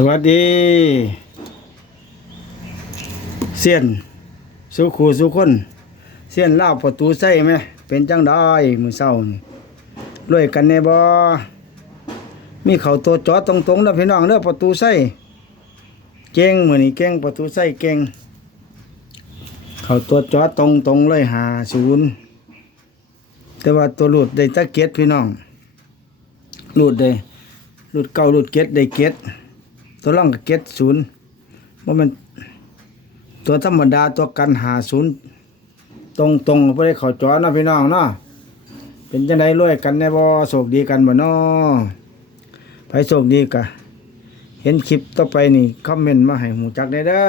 สวัสดี เสียนสุขูสุคน เสียนเล่าประตูใส่ไหม เป็นจังได้มือเศร้านี่รวยกันแน่บ่มีเขาตัวจอดตรงๆแล้วพี่น้องเด้อประตูใส่เก่งเหมือนี่เก่งประตูใส่เก่งเขาตัวจอดตรงๆเลยหาศูนย์แต่ว่าตัวหลุดได้ตะเกียดพี่น้องหลุดได้หลุดเก่าหลุดเกียดได้เกียด ตัวล่องกับเก็ดศูนย์ว่ามันตัวธรรมดาตัวกันหาศูนย์ตรงตรงๆบ่ได้เข้าจอนะพี่น้องเนาะเป็นจังไดรวยกันแน่บ่โชคดีกันบ่เนาะไปโชคดีกะ เห็นคลิปต่อไปนี่คอมเมนต์มาให้หูจักได้เด้อ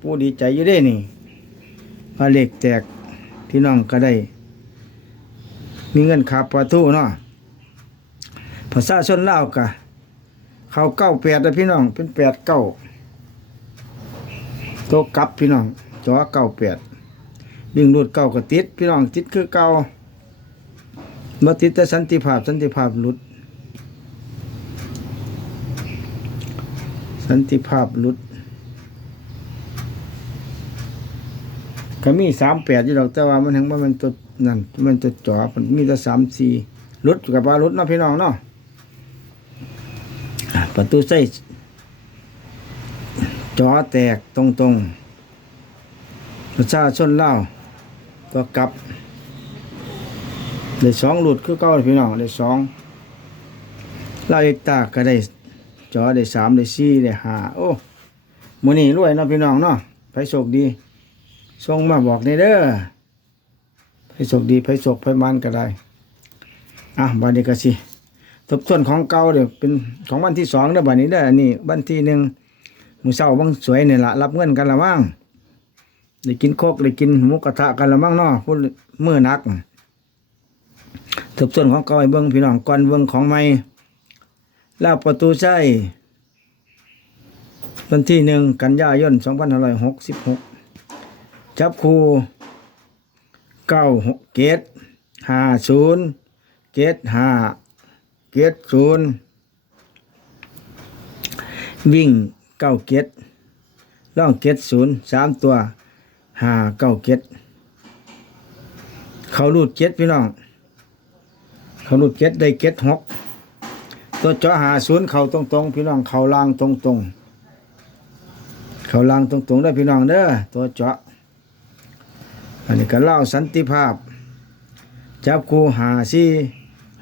ผู้ดีใจอยู่เด้นี่มาเลขแตกพี่น้องก็ได้ มีเงินค่าประตูเนาะภาษาชนลาวกะ เขาเก้าแปดนะพี่น้อง เป็นแปดเก้าโตวกลับพี่น้องจอเก้าแปดวิ่งรูดเก้าก็ติด พี่น้องติดคือเก้ามาติดแต่สันติภาพสันติภาพหลุด สันติภาพหลุดก็มีสามแปดอยู่ดอกแต่ว่ามันถึงว่ามันตัวนั่นมันตัวจอมันมีแต่สามสี่ลุดกับว่าลุดเนาะพี่น้องเนาะ ประตูใส่จอแตกตรงตรงๆประชาชนเล่าก็กลับได้สองหลุดคือเก้าพี่น้องได้สองเล่าวเอกตาก็ได้จอได้สามได้สี่ได้ห้าโอ้มือนี้รวยเนาะพี่น้องเนาะไปโชคดีส่งมาบอกในเด้อไปโชคดีไปโชคไปมันก็ได้อะบานนี้ก็สิ ทบทวนของเก่าเดี๋ยวเป็นของวันที่สองเด้อบัดนี้เด้ออันนี้วันที่หนึ่งมือเช้าบางสวยเนี่ยละรับเงินกันละมั้งได้กินโคกได้กินหมูกระทะกันละมั้งเนาะพุ่นมื้อนักทบทวนของเก่าให้เบิ่งพี่น้องก่อนเบิ่งของใหม่ลาประตูใช้วันที่หนึ่งกันยายน2566จับคู่96เกต50เกต5 เกียรศูนย์วิ่งเก้าเกียรล่องเกียรศูนย์สามตัวหาเก้าเกียรเขารูดเกียรพี่น้อง เขารูดเกียรได้เกียรหกตัวเจาะหาศูนย์เขาตรงตรงๆพี่น้องเขาล่างตรงตรงๆเขาล่างตรงตรงๆได้พี่น้องเด้อตัวเจาะ อันนี้ก็เล่าสันติภาพ จับคูหาสี่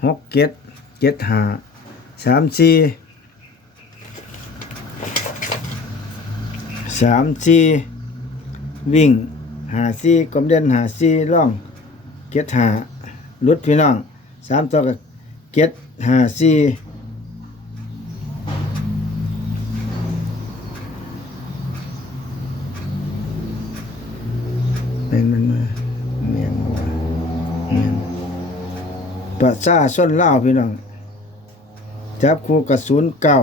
หกเกียร เจ็ดห้าสามสี่สามสี่วิ่งหาสี่กลมเด่นหาสี่ล่องเจ็ดห้าลุดพี่น้องสามตัวกับเจ็ดห้าสี่เป็นมันเมียงว่าเมียงประชาชนเล่าพี่น้อง จับคู่กับศูนย์เก้า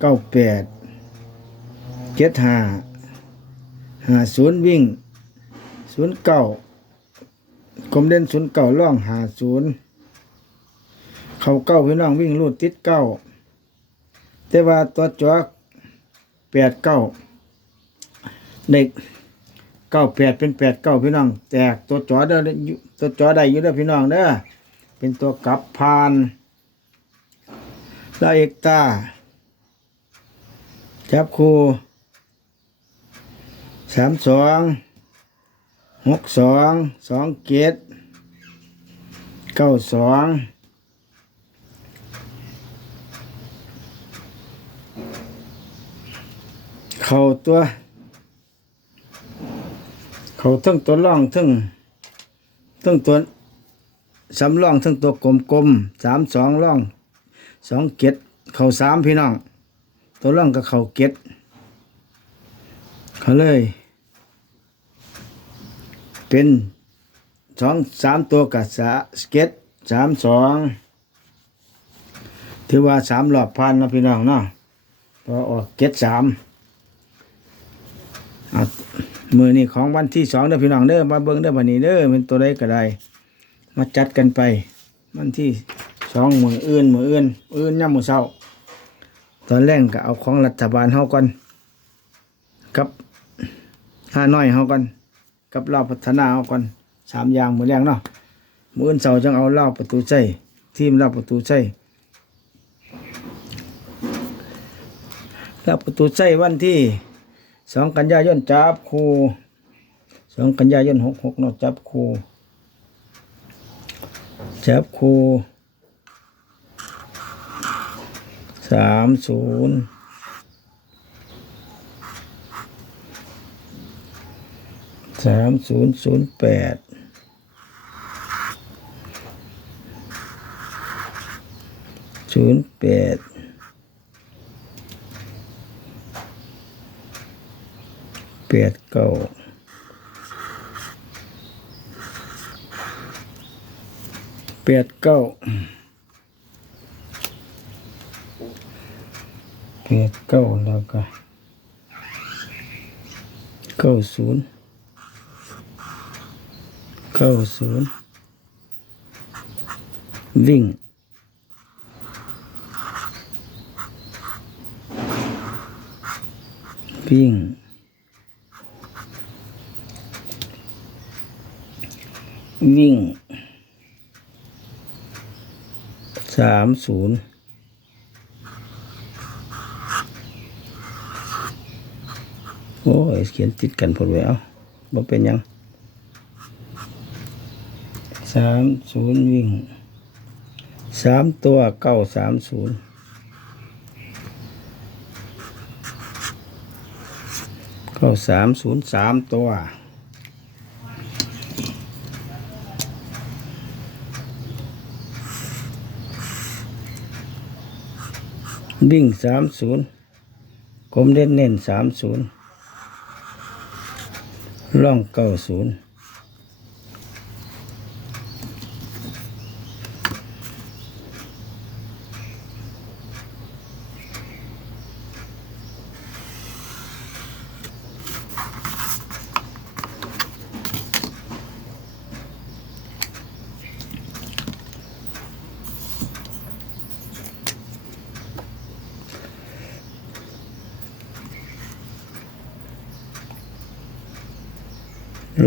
เก้าแปดเจ็ดห้าห้าศูนย์วิ่งศูนย์เก้ากลมเด่นศูนย์เก้าล่องหาศูนย์เขาเก้าพี่น้องวิ่งรูดติดเก้าแต่ว่าตัวจอแปดเก้าเด็กเก้าแปดเป็นแปดเก้าพี่น้อง แตกตัวจอเด้อตัวจอได้อยู่เด้อพี่น้องเด้อเป็นตัวกลับพาน ลาเอกตา จับคู่สามสองหกสองสองเกตเก้าสองเข่าตัว เข่าทั้งตัวล่องทั้งทั้งตัวสำรองทั้งตัวกลมๆสามสองร่อง สองเก็ดเข่าสามพี่น้อง ตัวร่องกับเข่าเก็ดเขาเลย เป็นสองสามตัวกับสาเก็ดสามสองถือว่าสามรอบพันนะพี่น้องเนาะพอออกเก็ดสามมือนี่ของวันที่สองเด้อพี่น้องเด้อมาเบิ้งเด้อวันนี้เด้อเป็นตัวใดก็ได้ มาจัดกันไป วันที่ สองมืออื่นมืออื่นอื่นย่ำมือเช้า ตอนแรกก็เอาของรัฐบาลเฮาก่อนกับห้าน้อยเฮาก่อนกับเลาพัฒนาเฮาก่อนสามอย่างมือแรงเนาะมืออื่นเสาร์จังเอาเล่าประตูใจทีมเล่าประตูใจลาประตูใจวันที่สองกันยายนจับครูสองกันยายนหกหกเนาะจับครูจับครู สามศูนย์สามศูนย์ศูนย์แปดศูนย์แปดแปดเก้าแปดเก้า แป ดเก้าแล้วก็เก้าศูนย์เก้าศูนย์วิ่งวิ่งวิ่งสามศูนย์ โอ้ยเขียนติดกันพอแล้วบ่เป็นยังสามศูนย์วิ่งสามตัวเก้าสามศูนย์เก้าสามศูนย์สามตัววิ่งสามศูนย์กลมเล่นเน้นสามศูนย์ ล่องเก้าศูนย์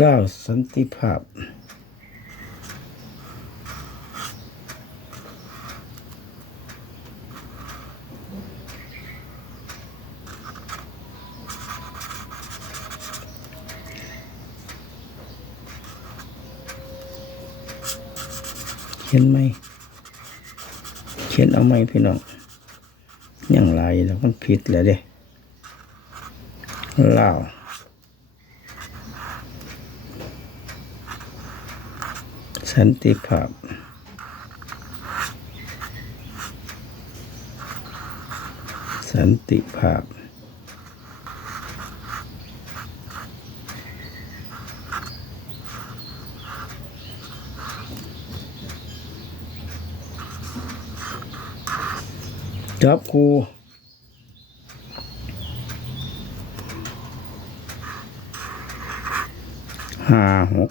ล่าสันติภาพ เขียนไหม เขียนเอาไหมพี่น้องอยังไรแล้วมันผิดแล้วเด้ล่าว สันติภาพ สันติภาพ จับครูห้าหก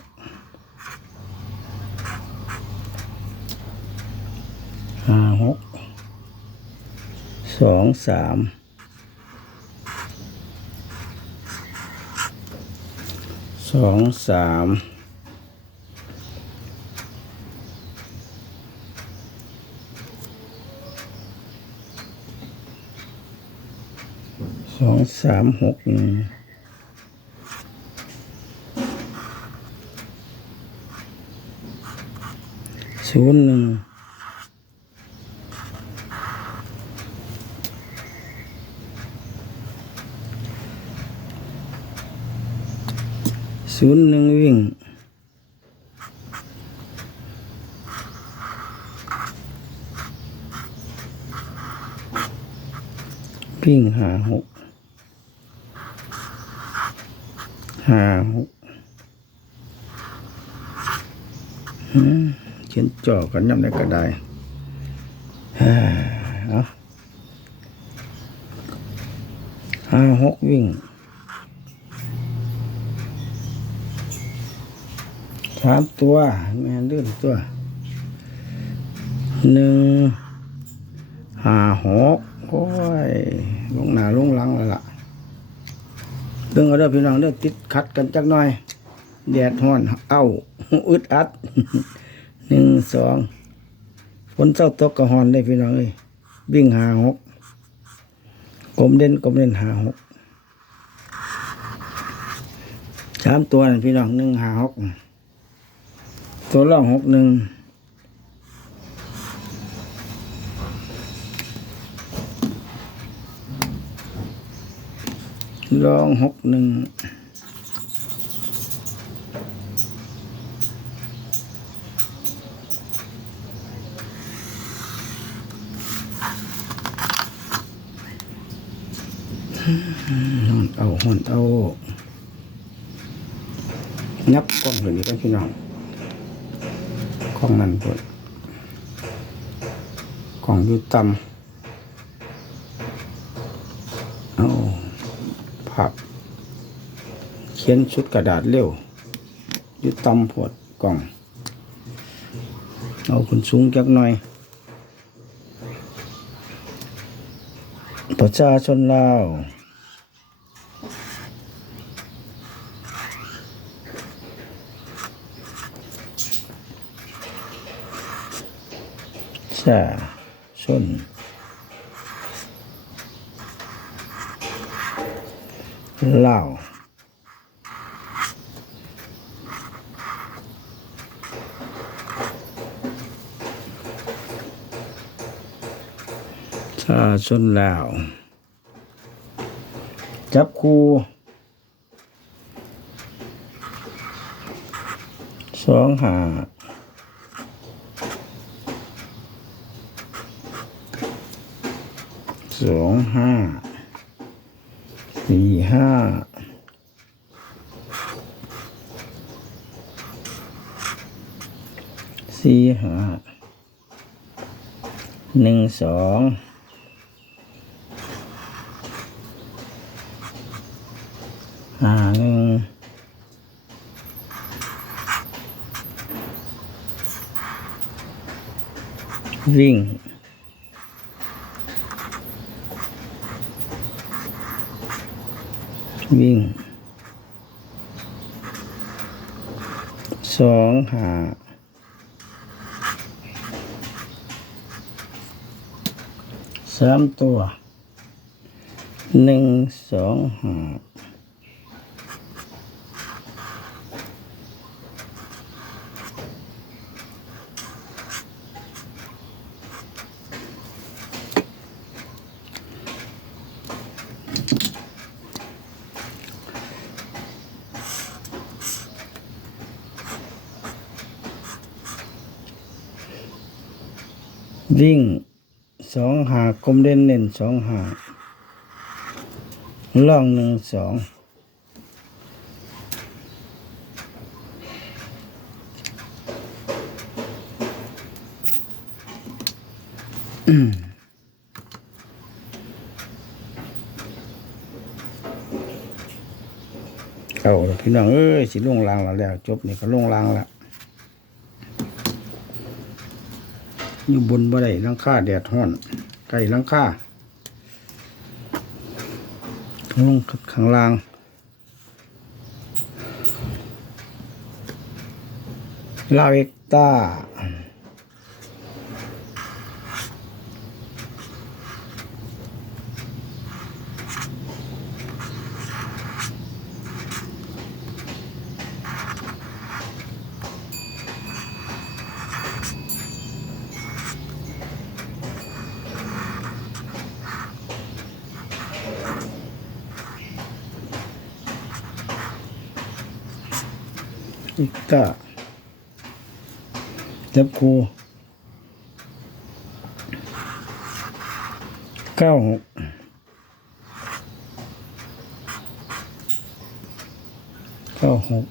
ห้าหกสองสามสองสามสองสามหกหนึ่งศูนย์หนึ่ง ศูนย์หนึ่งวิ่งวิ่งหาหกหาหกอืมเขียนจ่อกันยังไงก็ได้ฮ่าเอาห้าหกวิ่ง สามตัวแม่นเลื่อนตัวหนึ่งห้าหกโอ้ยลงหน้าลงหลังแล้วล่ะเบิ่องเอาเด้อพี่น้องเด้อติดขัดกันจักหน่อย แดดฮ้อน เอ้าอึดอัดหนึ่งสองฝนเจ้าตกกระหอนได้พี่น้องเอ้ยวิ่งหาหกกลมเด่นกลมเด่นหาหกสามตัวนั่นพี่น้องหนึ่งหาหก ตัวล่องหกหนึ่งลองหกหนึ่งหอนเอาหอนเอา นับกล้องเห็นอีกแล้วพี่น้อง กล้องนั่นปวดกล้องอยู่ต่ำเอาผักเขียนชุดกระดาษเร็วอยู่ต่ำปวดกล้อง เอาคุณสูงจักหน่อย ประชาชนลาวาชนเลาชาชนลาว จับคู่สองหา สองห้าสี่ห้าสี่ห้าหนึ่งสองห้าหนึ่งวิ่ง วิ่ง สองหาสามตัวหนึ่งสองหา วิ่งสองหากลมเด่นเน่นสองหาล่องหนึ่งสองเอาพี่น้องเอ้ยสิลงรางแล้วแล้ว จบนี่ก็ลงรางละ อยู่บนบ่ได้ลังคาแดดห้อนไก่ลังคาลงข้างล่างลาวเวกตา อกตาจับคูเก้าหกเก้าหก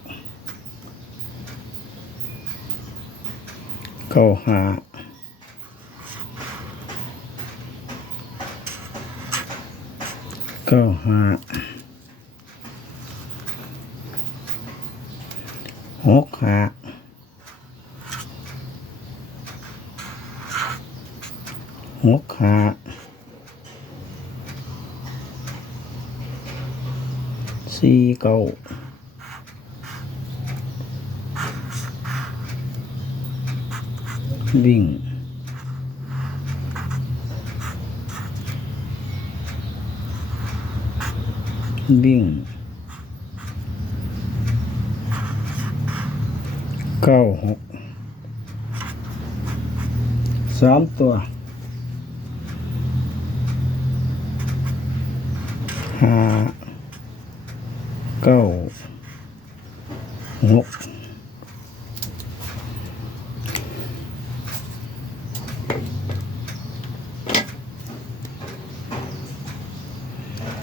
เก้าห้าเก้าห้า หกหาหกหาสี่เก้าวิ่งวิ่ง เก้าหกสามตัวห้าเก้าหก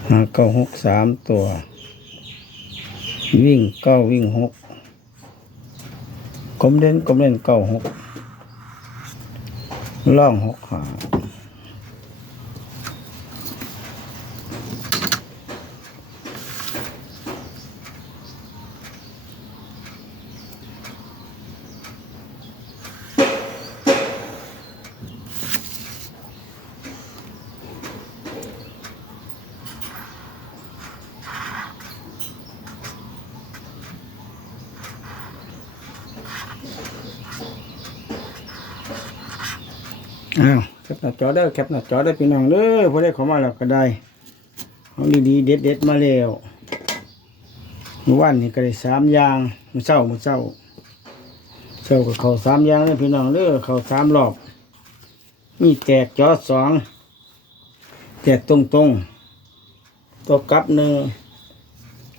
ห้าเก้าหกสามตัว วิ่งเก้าวิ่งหก กลมเด่นกลมเด่นเก้าหกล่องหกหา อ้าวแคปหน้าจอได้อแคปหน้าจอได้อพี่น้องเด้อพอได้เข้ามาแล้วก็ได้ของดีๆเด็ดๆมาแล้วเมื่อวานนี่ก็ได้สามอย่างมื้อเช้ามื้อเช้าเช้าก็เข้าสามอย่างเลยพี่น้องเด้อเข้าสามรอบมีแตกจอสองแตกตรงๆตัวกลับหนึ่ง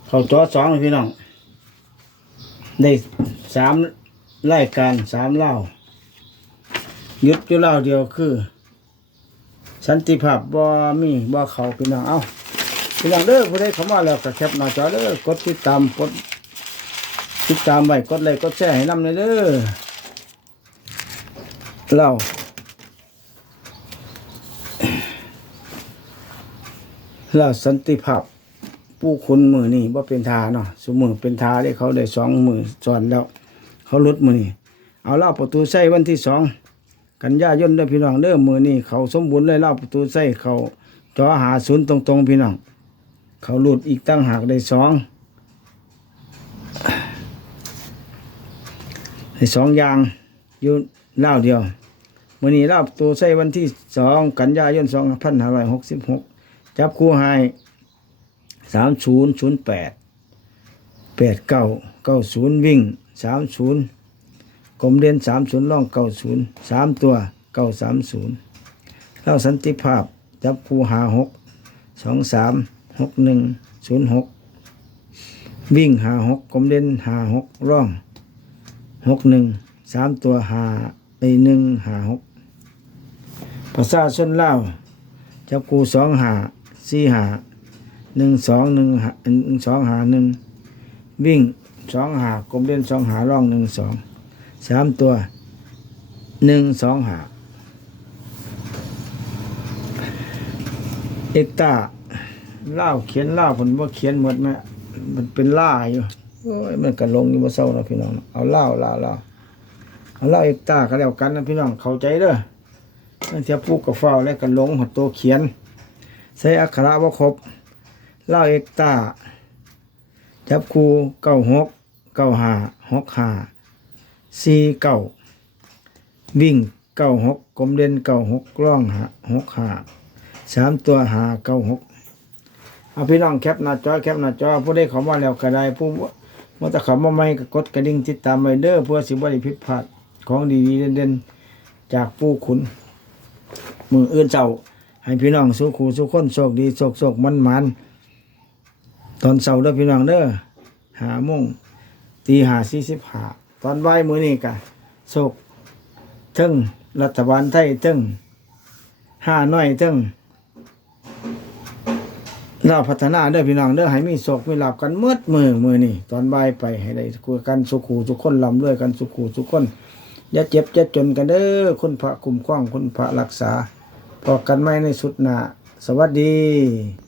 เข้าจอสองพี่น้องได้สามรายการสามเล่าห ยุดอยู่เล่าเดียวคือ สันติภาพบ่มีบ่เขาพี่น้องเอ้าพี่น้องเด้อผู้ใดเข้ามาแล้วก็แคปหน้าจอเด้อกดติดตามกดติดตามไว้กดไลค์กดแชร์ให้นำเลยเด้อเราเราสันติภาพผู้คุณมือนี่บ่เป็นทาเนาะสมมือเป็นทาได้เขาได้สองมือสอนแล้ว เขาลดมือนี่เอาเล่าประตูใส่วันที่สอง กันยายนด้อพี่น้องเด้อมือนี่เขาสมบูรณ์เลยเล่าประตูใส่เขาจอหาศูนย์ตรงๆพี่น้อง เขาหลุดอีกตั้งหากได้สองได้สองอย่างอยู่เล่าเดียวมือนี้เล่าประตูใส่วันที่สองกันยายนสองพันห้าร้อยหกสิบหกจับคู่ให้สามศูนย์ศูนย์แปดแปดเก้าเก้าศูนย์วิ่งสามศูนย์ กลมเด่นสามศูนย์ล่องเก้าศูนย์สามตัวเก้าสามศูนย์เล่าสันติภาพจับคูหาหกสองสามหกหนึ่งศูนย์หกวิ่งหาหกกลมเด่นหาหกร่องหกหนึ่งสามตัวหาไอหนึ่งหาหกภาษาชนเล่าจับคูสองหาสี่หาหนึ่งสองหนึ่งหาหนึ่งสองหาหนึ่งวิ่งสองหากลมเด่นสองหาร่องหนึ่งสอง สามตัวหนึ่งสองหาเอกตาเล่าเขียนเล่าผมว่าเขียนหมดไหมมันเป็นล่าอยู่โอ้ยมันกันลงอยู่บ่เศร้าเนาะพี่น้องเอาเล่าเล่าเล่าเอาเล่าเอกตาก็แล้วกันนะพี่น้องเข้าใจเด้อนั่นเทียบพูกกับเฝ้าแล้วกันลงหัวตัวเขียน ใส่อักขระว่าครบเล่าเอกตาจับคูเก้าหกเก้าหาหกหา สี่เก้าวิ่งเก้าหกกลมเด่นเก้าหกร่องหาหกหาสามตัวหาเก้าหกเอาพี่น้องแคปหน้าจอแคปหน้าจอผู้ได้เขามาแล้วก็ได้ผู้ว่าแต่เขามาไม่ก็กดกระดิ่งติดตามไว้เด้อเพื่อสิบริผิดพลาดของดีๆเด่นๆจากผู้ขุนมืออื่นเจ้าให้พี่น้องสู้ขู่สู้คนโชคดีโชคโชคมันมันตอนเสาร์เด้อพี่น้องเด้อหาโมงตีหาสี่สิบหา ตอนบ่ายมื้อนี้กะโศกทึ่งรัฐบาลไทยทึ่งห้าน้อยทึ่งเราพัฒนาเด้อพี่น้องเด้อให้มีโศกมีหลาบกันเมื่อมือมือนี่ตอนบ่ายไปให้ได้คุยกันสุขูทุกคนลำด้วยกันสุขูทุกคนอย่าเจ็บอย่าจนกันเด้อคุณพระคุ้มครองคุณพระรักษาพอกันไม่ในสุดหนาสวัสดี